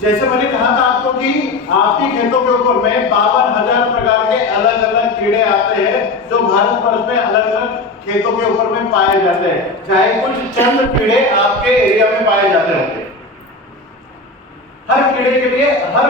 जैसे मैंने कहा था आपको कि आपके खेतों के ऊपर में 52,000 प्रकार के अलग अलग कीड़े आते हैं जो भारतवर्ष में अलग अलग खेतों के ऊपर में पाए जाते हैं। चाहे कुछ चंद कीड़े आपके एरिया में पाए जाते होंगे। हर कीड़े के लिए हर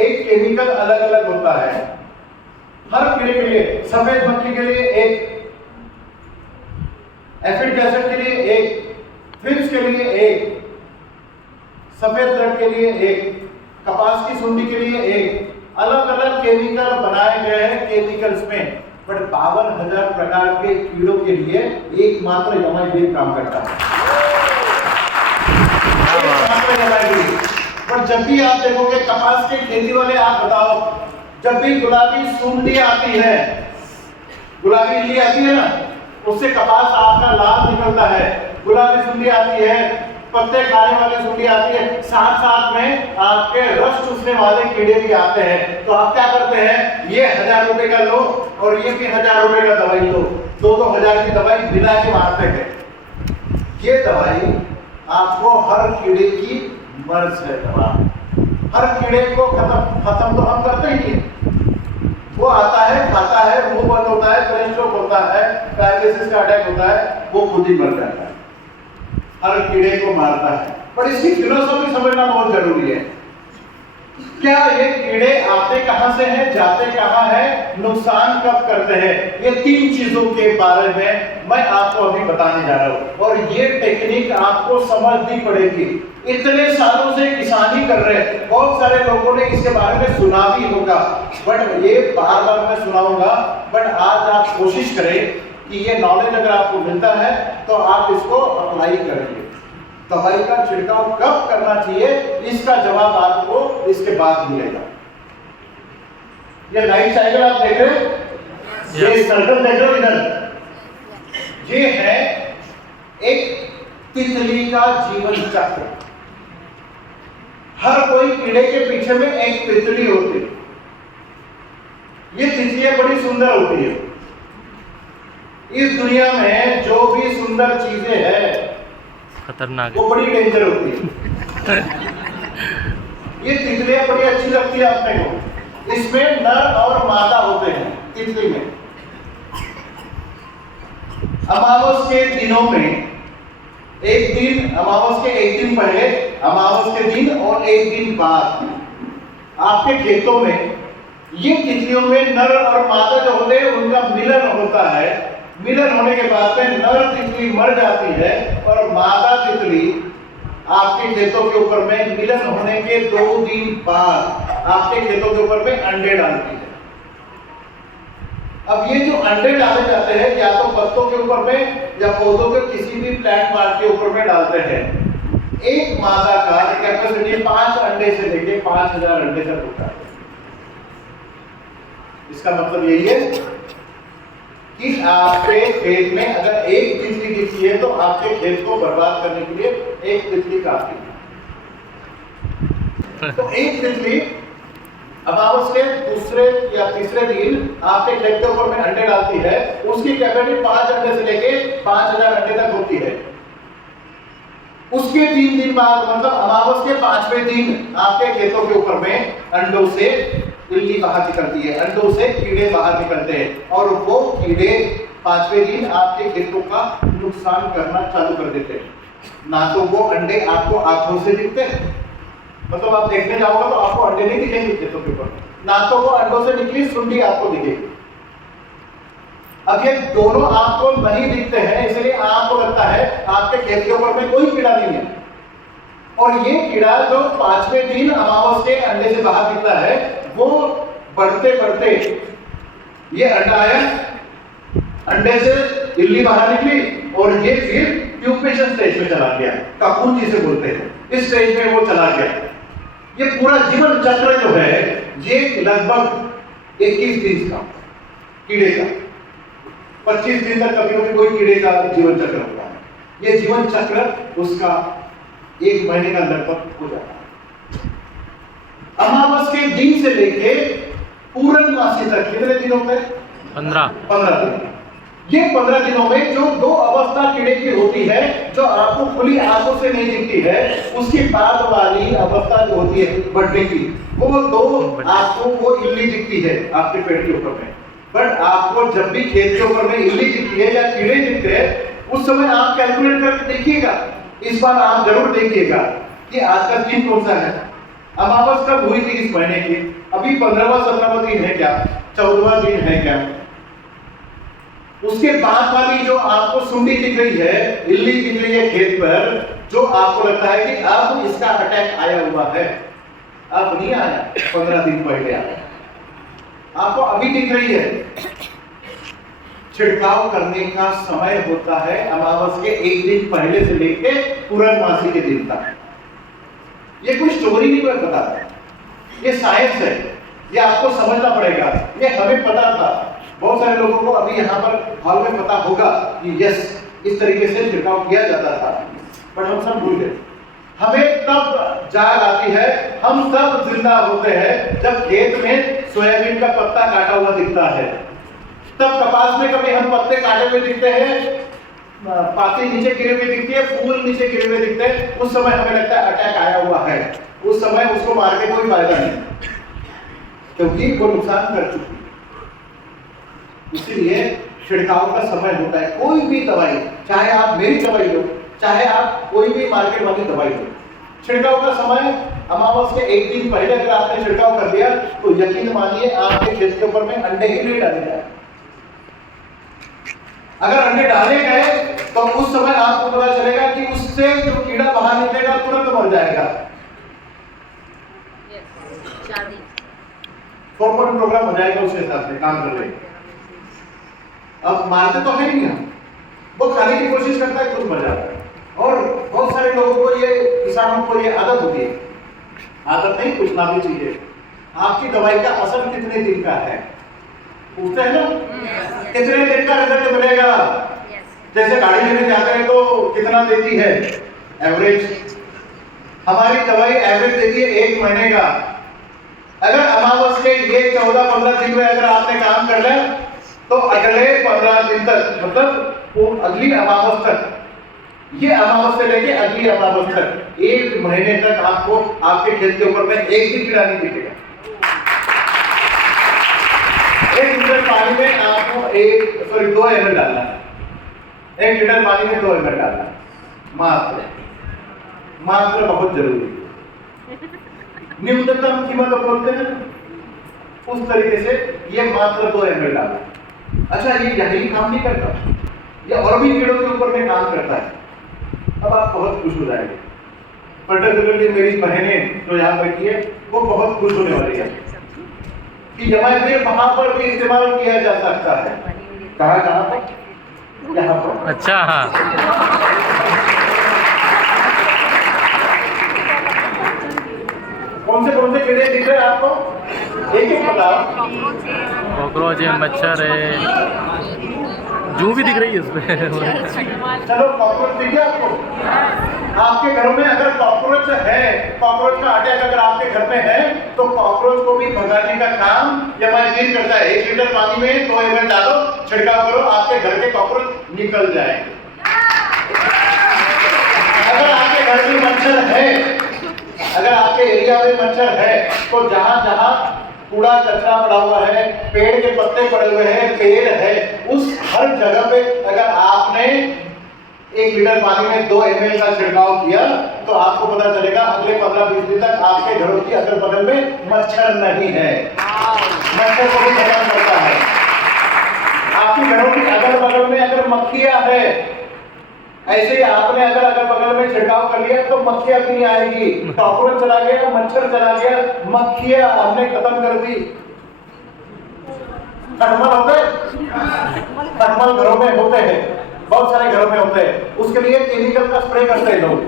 एक केमिकल अलग अलग होता है। हर कीड़े के लिए, सफेद मक्खी के लिए एक, एफिड एसिड के लिए एक, थ्रिप्स के लिए एक, सफेद दर्द के लिए एक, कपास की सुंडी के लिए एक, अलग अलग केमिकल बनाए गए हैं केमिकल्स में। बट 52,000 प्रकार के कीड़ों के लिए एकमात्र यमाइड काम करता है। पर जब भी आप देखोगे कपास के खेती वाले, आप बताओ, जब भी गुलाबी सुंडी आती है, गुलाबी इल्ली आती है ना, उससे कपास आपका लाल निकलता है। गुलाबी सुंडी आती है, पत्ते खाने वाली सुंडी आती है, साथ साथ में आपके रस चूसने वाले कीड़े भी आते हैं। तो आप क्या करते हैं, ये 1,000 रुपए का लो और ये भी 1,000 रुपए का दवाई लो, 2-2 हजार की दवाई मिला के मारते हैं। ये दवाई आपको हर कीड़े की मर्ज है दवा। हर कीड़े को खत्म तो हम करते ही नहीं। वो आता है, खाता है, मुंह बंद होता है, ब्रेन स्ट्रोक होता है, पैरालिसिस का अटैक होता है, वो खुद ही मर जाता है। हर कीड़े को मारता है। पर इसकी फिलोसॉफी समझना बहुत जरूरी है। क्या ये कीड़े आते कहां से हैं, जाते कहां हैं, नुकसान कब करते हैं, ये 3 चीजों के बारे में मैं आपको अभी बताने जा रहा हूं। और ये टेक्निक आपको समझनी पड़ेगी। इतने सालों से किसानी कर रहे हैं, बहुत सारे लोगों ने इसके बारे में सुना भी होगा, बट ये बार बार मैं सुनाऊंगा। बट आज आप कोशिश करें कि ये नॉलेज अगर आपको मिलता है तो आप इसको अप्लाई करेंगे। दवाई का छिड़काव कब करना चाहिए, इसका जवाब आपको इसके बाद मिलेगा। ये लाइफ साइकिल आप देख रहे हो, ये सर्कल देख रहे हो इधर, ये है एक तितली का जीवन चक्र। हर कोई कीड़े के पीछे में एक तितली होती है। ये तितलियां बड़ी सुंदर होती है। इस दुनिया में जो भी सुंदर चीजें हैं खतरनाक, वो बड़ी डेंजर होती है। ये तितलियां बड़ी अच्छी लगती है अपने को। इसमें नर और मादा होते हैं तितली में। अमावस के दिनों में एक दिन, अमावस के एक दिन पहले, अमावस के दिन और एक दिन बाद आपके खेतों में ये तितलियों में नर और मादा जो होते हैं उनका मिलन होता है। मिलन होने के बाद में नर तितली मर जाती है और मादा तितली आपके खेतों के ऊपर में मिलन होने के 2 दिन बाद आपके खेतों के ऊपर में अंडे डालती है। अब ये जो अंडे डाले जाते हैं या तो पत्तों के ऊपर में या पौधों के किसी भी प्लांट पार्ट के ऊपर में डालते हैं। एक मादा का कैपेसिटी 5 अंडे से लेके 5,000 अंडे तक होता है। इसका मतलब यही है कि आपके खेत में अगर एक तितली दिखती है तो आपके खेत को बर्बाद करने के लिए एक तितली काफी है। तो एक तितली अमावस के दूसरे या तीसरे दिन आपके खेत के ऊपर में अंडे डालती है। उसकी कैपेसिटी 5 अंडे से लेके 5,000 अंडे तक होती है। उसके 3 दिन बाद, मतलब अमावस के 5वें दिन आपके खेतों के ऊपर में अंडों से इल्ली बाहर निकलती है, अंडों से कीड़े बाहर निकलते हैं और वो कीड़े 5वें दिन आपके खेतों का नुकसान करना चालू कर देते हैं। ना तो वो अंडे आपको आंखों से दिखते हैं, मतलब आप देखने जाओगे तो आपको अंडे नहीं दिखेंगे खेतों के ऊपर, ना तो वो अंडों से निकली सुंडी आपको दिखेगी। अब ये दोनों आपको नहीं दिखते हैं, इसलिए आपको लगता है आपके खेत के ऊपर में कोई कीड़ा नहीं है। और ये कीड़ा जो 5वें दिन अमावस के अंडे से बाहर निकला है, वो बढ़ते बढ़ते ये अंडा आया, अंडे से इल्ली बाहर निकली और ये फिर प्यूपेशन स्टेज में चला गया, ककून जिसे बोलते हैं, इस स्टेज में वो चला गया। ये पूरा जीवन चक्र जो है ये लगभग 21 दिन का कीड़े का, 25 दिन तक कभी कभी कोई कीड़े का जीवन चक्र होता है। ये जीवन चक्र उसका 1 महीने का लगभग हो जाता है। अमावस के दिन से लेके पूर्णमासी तक कितने दिन होते हैं? 15 दिन। ये 15 दिनों में जो दो अवस्था कीड़े की होती है, जो आपको खुली आंखों से नहीं दिखती है, उसकी बाद वाली अवस्था जो होती है बढ़ने की, वो दो आपको वो इल्ली दिखती है आपके पेड़ के ऊपर में। बट आपको जब भी खेत के ऊपर में इल्ली दिखती है या कीड़े दिखते हैं, उस समय आप कैलकुलेट करके देखिएगा। इस बार आप जरूर देखिएगा कि आज का दिन कौन सा है, अमावस कब हुई थी इस महीने की, अभी 15वां 17वां दिन है क्या, 14वां दिन है क्या। उसके बाद वाली जो आपको सुंडी दिख रही है, इल्ली दिख रही है खेत पर, जो आपको लगता है कि अब इसका अटैक आया हुआ है, अब नहीं आया, 15 दिन पहले आया, आपको अभी दिख रही है। छिड़काव करने का समय होता है अमावस के एक दिन पहले से लेके पूर्णमासी के दिन तक। ये कोई स्टोरी नहीं मैं बताता, ये साइंस है, ये आपको समझना पड़ेगा। ये हमें पता था, बहुत सारे लोगों को अभी यहाँ पर हॉल में पता होगा कि यस इस तरीके से छिड़काव किया जाता था, बट हम सब भूल गए। हमें तब जाग आती है, हम तब जिंदा होते हैं जब खेत में सोयाबीन का पत्ता काटा हुआ दिखता है। तब कपास में कभी हम पत्ते काटे हुए दिखते हैं, पाती नीचे गिरे हुए दिखती है, फूल नीचे गिरे हुए दिखते हैं, उस समय हमें लगता है अटैक आया हुआ है। उस समय उसको मार के कोई फायदा नहीं, क्योंकि वो नुकसान कर चुकी है। इसीलिए छिड़काव का समय होता है। कोई भी दवाई, चाहे आप मेरी दवाई लो, चाहे आप कोई भी मार्केट वाली दवाई लो, छिड़काव का समय अमावस के एक दिन पहले अगर आपने छिड़काव कर दिया तो यकीन मानिए आपके खेत के ऊपर में अंडे ही नहीं डाले जाए। अगर अंडे डाले गए तो उस समय आपको पता चलेगा कि उससे जो कीड़ा बाहर निकलेगा तुरंत मर जाएगा। फॉरवर्ड प्रोग्राम हो जाएगा, उसके हिसाब से काम कर लेंगे। अब मारते तो है ही नहीं हम, वो खाने की कोशिश करता है, खुद मर जाता है। और बहुत सारे लोगों को, ये किसानों को ये आदत होती है, आदत नहीं पूछना भी चाहिए, आपकी दवाई का असर कितने दिन का है, पूछते हैं ना, कितने दिन का रिजल्ट मिलेगा। जैसे गाड़ी लेने जाते हैं तो कितना देती है एवरेज, हमारी दवाई एवरेज देती है 1 महीने का। अगर अमावस के ये 14-15 दिन में अगर आपने काम कर लिया तो अगले 15 दिन तक, मतलब वो अगली अमावस तक, ये अमावस से लेके अगली अमावस तक 1 महीने तक आपको आपके खेत के ऊपर में एक भी कीड़ा नहीं दिखेगा। 1 लीटर पानी में आपको 2 ml डालना है, 1 लीटर पानी में 2 ml डालना है, मात्र बहुत जरूरी है। न्यूनतम कीमत बोलते हैं उस तरीके से, ये मात्र 2 ml डालना है। अच्छा, ये यही काम नहीं करता, ये और भी कीड़ों के ऊपर में काम करता है। अब आप बहुत खुश हो जाएंगे, पर्टिकुलरली मेरी बहनें जो यहाँ बैठी है वो बहुत खुश होने वाली है कि यमाइल वहां पर भी इस्तेमाल किया जा सकता है। कहाँ पर? यहाँ पर। अच्छा, हाँ। कौन से कीड़े दिख रहे हैं आपको? एक बताओ। कॉकरोच है, मच्छर है, जू भी दिख रही है इसमें। चलो, कॉकरोच दिख गया आपको? आपके घरों में अगर कॉकरोच है, कॉकरोच का अटैक अगर आपके घर में है, तो कॉकरोच को भी भगाने का काम यमाइल करता है। 1 लीटर पानी में 2 ml डालो, छिड़काव करो, आपके घर के कॉकरोच निकल जाएंगे। अगर आपके घर में मच्छर है, अगर आपके एरिया में मच्छर है, तो जहां जहां कूड़ा कचरा पड़ा हुआ है, पेड़ के पत्ते पड़े हुए हैं, पेड़ है, उस हर जगह पे अगर आपने 1 लीटर पानी में 2 ml का छिड़काव किया तो आपको पता चलेगा अगले 15-20 दिन तक आपके घरों की अगल बगल में मच्छर नहीं है। मच्छर को भी खत्म करता है। आपके घरों की अगल बगल में अगर मक्खियां है, ऐसे ही आपने अगर अगल बगल में छिड़काव कर लिया तो मक्खियां भी नहीं आएगी। कॉकरोच चला गया, मच्छर चला गया, मक्खियां हमने खत्म कर दी। खटमल होते हैं, खटमल घरों में होते हैं, बहुत सारे घरों में होते हैं। उसके लिए केमिकल का स्प्रे करते हैं लोग।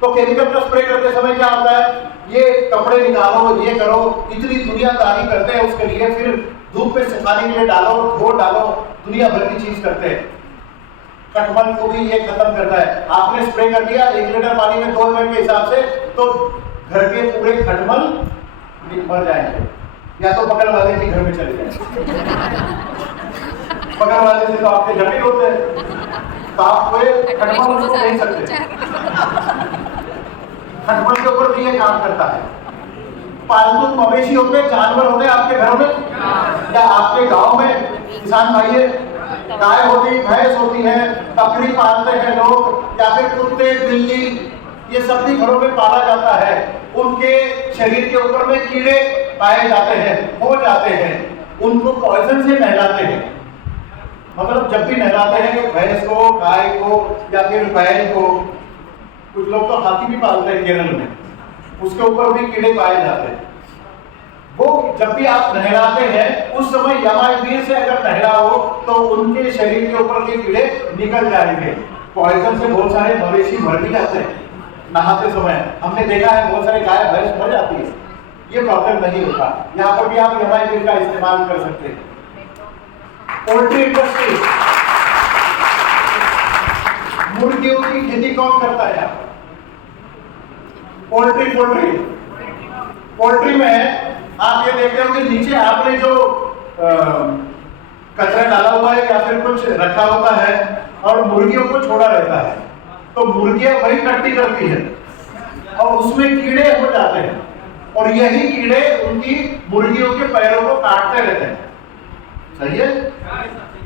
तो केमिकल का स्प्रे करते समय क्या होता है, ये कपड़े निकालो, ये करो, इतनी दुनियादारी करते हैं उसके लिए, फिर धूप में सुखाने के लिए डालो, धो डालो, दुनिया भर की चीज करते हैं। खटमल को भी ये खत्म करता है। आपने स्प्रे कर दिया 1 लीटर पानी में 2 ml के हिसाब से, तो घर के पूरे खटमल मर जाएंगे, या तो बगल वाले के घर में चले जाएंगे। बगल वाले से तो आपके झगड़े होते हैं, तो आप कोई खटमल उसको नहीं सकते। खटमल के ऊपर भी ये काम करता है। पालतू मवेशी होते हैं, जानवर होते हैं आपके घरों में या आपके गांव में, किसान भाई है, गाय होती, भैंस होती है, बकरी पालते हैं लोग, या फिर कुत्ते, बिल्ली, ये सब भी घरों में पाला जाता है। उनके शरीर के ऊपर में कीड़े पाए जाते हैं, हो जाते हैं, उनको पॉइजन से नहलाते हैं। मतलब जब भी नहलाते हैं कि भैंस को, गाय को या फिर बैल को, कुछ लोग तो हाथी भी पालते हैं केरल में, उसके ऊपर भी कीड़े पाए जाते हैं। वो जब भी आप नहलाते हैं उस समय यमावीर से अगर नहलाओ तो उनके शरीर के ऊपर के कीड़े निकल जाएंगे। पॉइजन से बहुत सारे मवेशी मर भी जाते हैं नहाते समय, हमने देखा है बहुत सारे गाय भैंस मर जाती है। ये प्रॉब्लम नहीं होता, यहाँ पर भी आप यमावीर का इस्तेमाल कर सकते हैं। पोल्ट्री इंडस्ट्री, मुर्गियों की खेती कौन करता है? पोल्ट्री में आप ये देखते हो कि नीचे आपने जो कचरा डाला हुआ है या फिर कुछ रखा होता है और मुर्गियों को छोड़ा रहता है, तो मुर्गियां वही टट्टी करती है और उसमें कीड़े हो जाते हैं, और यही कीड़े उनकी मुर्गियों के पैरों को काटते रहते हैं। सही है?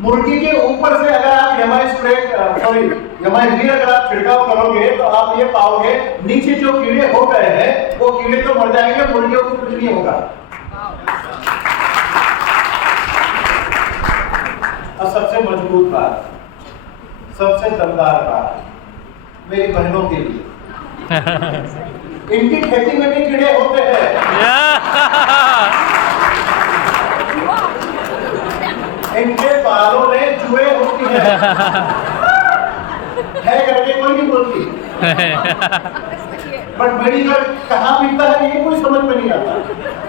मुर्गी के ऊपर से अगर आप यमावीर अगर आप छिड़काव करोगे तो आप ये पाओगे नीचे जो कीड़े हो गए हैं वो कीड़े तो मर जाएंगे, मुर्गियों को कुछ नहीं होगा। और सबसे मजबूत बात, सबसे दमदार बात मेरी बहनों के लिए, इनकी खेती में भी कीड़े होते हैं। इनके बालों में जुए होती है करके कोई नहीं बोलती। बट मेडिकल कहाँ मिलता है ये कोई समझ में नहीं आता।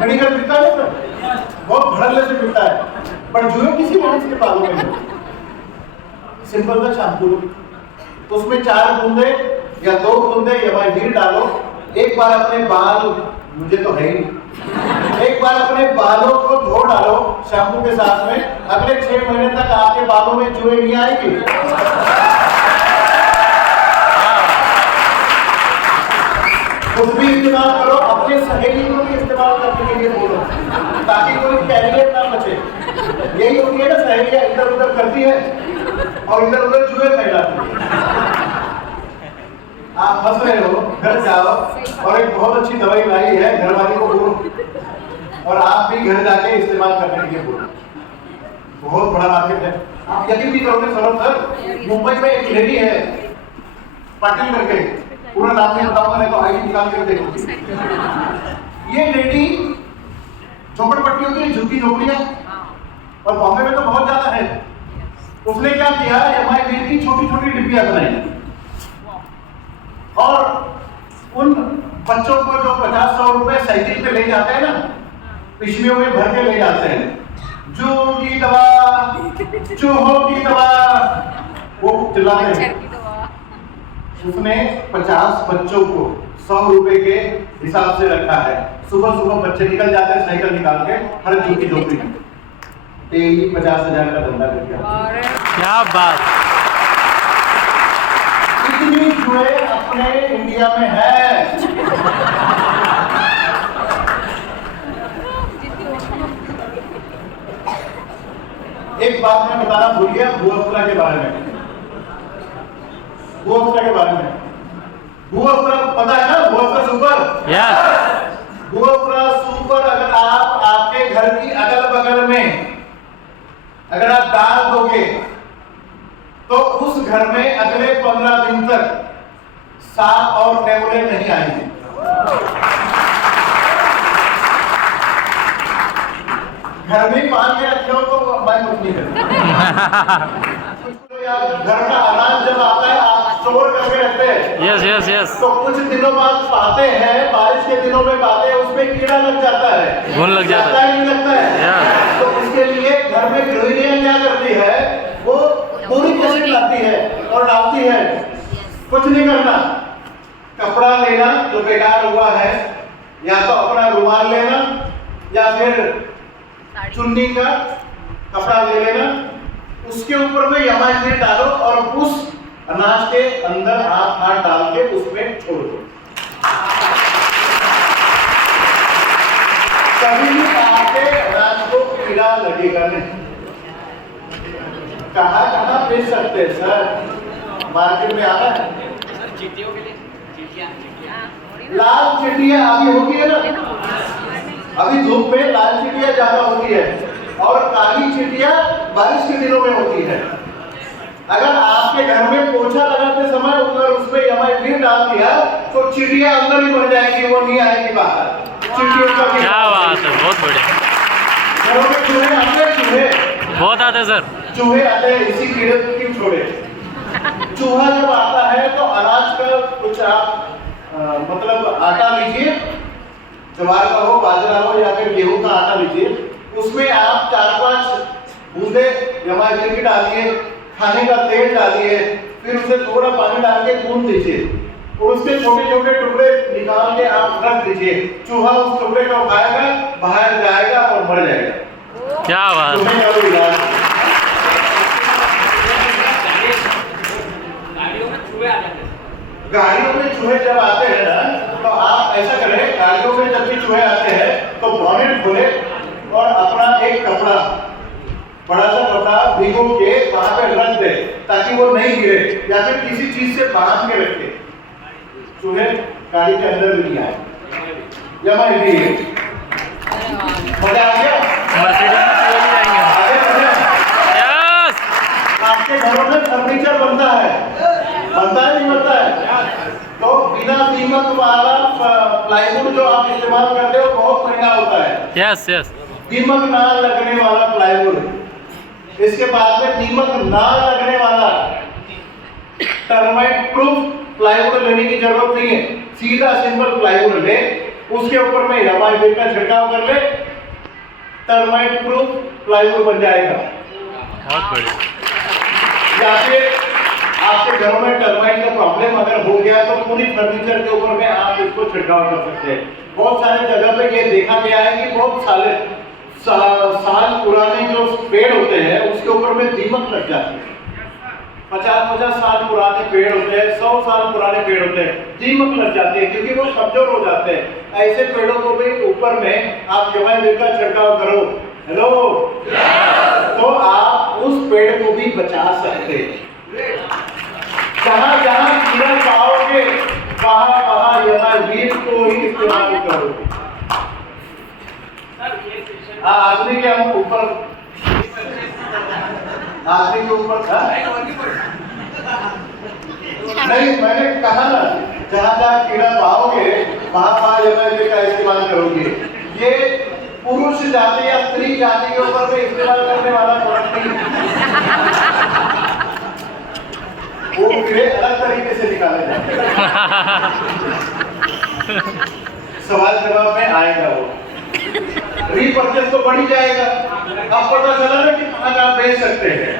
मेडिकल मिलता है सर, बहुत धड़ल्ले से मिलता है, पर जुए किसी मरीज के बालों में नहीं। सिंपल सा शैम्पू, उसमें 4 बूंदे या 2 बूंदे यमावीर डालो, एक बार अपने बाल, मुझे तो है ही, एक बार अपने बालों को धो डालो शैम्पू के साथ में, अगले 6 महीने तक आपके बालों में जुए नहीं आएगी। कुछ भी इस्तेमाल करो, अपने सहेली को भी इस्तेमाल करने के लिए बोलो ताकि कोई कैरियर ना बचे। यही होती है ना, सहेलियां इधर उधर करती है और इधर उधर जुए फैलाती है। आप हंस रहे हो, घर जाओ और एक बहुत अच्छी दवाई लाई है, घरवाली को बोलो और आप भी घर जाके इस्तेमाल करने के लिए बोलो। बहुत बड़ा मार्केट है, आप यकीन नहीं करोगे सर, मुंबई में एक लेडी है पाटिल करके, पूरा नाम नहीं बताऊंगा, नहीं तो आईडी निकाल कर देखो। ये लेडी झोपड़पट्टियों की झुग्गी झोपड़ियां, और बॉम्बे में तो बहुत ज्यादा है। उसने क्या किया, यमावीर की छोटी छोटी डिब्बियां बनाई और उन बच्चों को जो 50-100 रुपए साइकिल पे ले जाते हैं ना, पिशवियों में भर के ले जाते हैं, जू की दवा, चूहों की दवा, वो चिल्लाते हैं। उसने 50 बच्चों को 100 रुपए के हिसाब से रखा है। सुबह सुबह बच्चे निकल जाते हैं साइकिल निकाल के हर झुग्गी झोपड़ी में, 50,000 का धंधा कर दिया। क्या बात! इतनी जुए अपने इंडिया में है। एक बात मैं बताना भूल गया भूअस्त्र के बारे में। भूअस्त्र के बारे में, भूअस्त्र पता है ना, भूअस्त्र सुपर। भूअस्त्र सुपर अगर आप आपके घर की अगल बगल में अगर आप डाल दोगे तो उस घर में अगले 15 दिन तक सांप और नेवले नहीं आएंगे। घर में बांध के रखे हो तो मैं कुछ नहीं करता। घर का अनाज जब आता है आप स्टोर करके रखते हैं। Yes yes yes. तो कुछ दिनों बाद पाते हैं, बारिश के दिनों में पाते हैं, उसमें कीड़ा लग जाता है, घुन लग जाता है, नहीं लगता है। तो इसके लिए घर में गृहिणियां क्या करती है, वो पूरी एसिड लाती है और डालती है। कुछ नहीं करना, कपड़ा लेना जो बेकार हुआ है, या तो अपना रुमाल लेना या फिर चुन्नी का कपड़ा ले लेना, उसके ऊपर में यमाइल डालो और उस अनाज के अंदर आप हाथ डाल के उसमें छोड़ दो। कभी भी आपके अनाज को कीड़ा लगेगा नहीं। कहाँ बेच सकते हैं सर? मार्केट में आ रहा है चींटियों के लिए लाल चींटियां अभी होती है ना, अभी धूप में लाल चींटियां ज्यादा होती है और काली चींटियां बारिश के दिनों में होती है। अगर आपके घर में पोछा लगाते समय अगर उसमें यमाइल डाल दिया तो चींटियां अंदर ही मर जाएगी, वो नहीं आएगी बाहर। चींटियों का क्या बात है, बहुत बढ़िया। घरों में चूहे आते हैं, चूहे बहुत आते हैं सर। चूहे आते हैं, इसी कीड़े को क्यों छोड़े? चूहा जब आता है तो अनाज का कुछ आप मतलब आटा लीजिए, ज्वार का हो, बाजरा हो या फिर गेहूं का आटा लीजिए, उसमें आप 4-5 बूंदे यमाइल की डालिए, खाने का तेल डालिए, फिर उसे थोड़ा पानी डाल के गूंद दीजिए और उसके छोटे छोटे टुकड़े निकाल के आप रख दीजिए। चूहा उस टुकड़े को खाएगा, बाहर जाएगा और मर जाएगा। क्या बात है। गाड़ियों में चूहे जब आते हैं ना, तो आप ऐसा करें, गाड़ियों में जब भी चूहे आते हैं तो बॉनेट खोले और अपना एक कपड़ा, बड़ा सा कपड़ा भिगो के वहां पे रख दे ताकि वो नहीं गिरे, या फिर किसी चीज से बांध के रखे, चूहे गाड़ी के अंदर भी नहीं आए। यमाइल भी मजा आ गया। आपके घरों में फर्नीचर बनता है नहीं बनता है? तो बिना दीमक वाला प्लाईवुड जो आप इस्तेमाल करते हो बहुत महंगा होता है। Yes yes. दीमक ना लगने वाला प्लाईवुड, इसके बाद में दीमक ना लगने वाला टर्माइट प्रूफ प्लाईवुड लेने की जरूरत नहीं है। सीधा सिंपल प्लाईवुड ले, उसके ऊपर में यमाइल का छिड़काव कर ले, टर्माइट प्रूफ प्लाईवुड बन जाएगा। बहुत बढ़िया। या फिर आपके घरों में टर्माइट का प्रॉब्लम अगर हो गया तो पूरी फर्नीचर के ऊपर में आप इसको छिड़काव कर सकते हैं। बहुत सारे जगह पे ये देखा गया है कि बहुत साल पुराने जो पेड़ होते हैं उसके ऊपर में दीमक लग जाती है। 50-50 साल पुराने पेड़ होते हैं, 100 साल पुराने पेड़ होते हैं, दीमक लग जाती है क्योंकि वो कमजोर हो जाते हैं। ऐसे पेड़ों को भी ऊपर में आप यमाइल का छिड़काव करो, हेलो, तो आप उस पेड़ को भी बचा सकते हैं। जहां जहां कीड़ा पाओगे वहां यमाइल को ही इस्तेमाल करो। आदमी के हम ऊपर, आदमी के ऊपर था नहीं, मैंने कहा ना जहां जहां कीड़ा पाओगे वहां यमाइल का इस्तेमाल करोगे। ये पुरुष जाति या स्त्री जाति के ऊपर में इस्तेमाल करने वाला प्रोडक्ट नहीं, वो कीड़े अलग तरीके से निकाले जाते हैं। सवाल जवाब में आएगा वो, रीपरचेस तो बढ़ ही जाएगा। अब पता चला ना कि कहाँ बेच सकते हैं।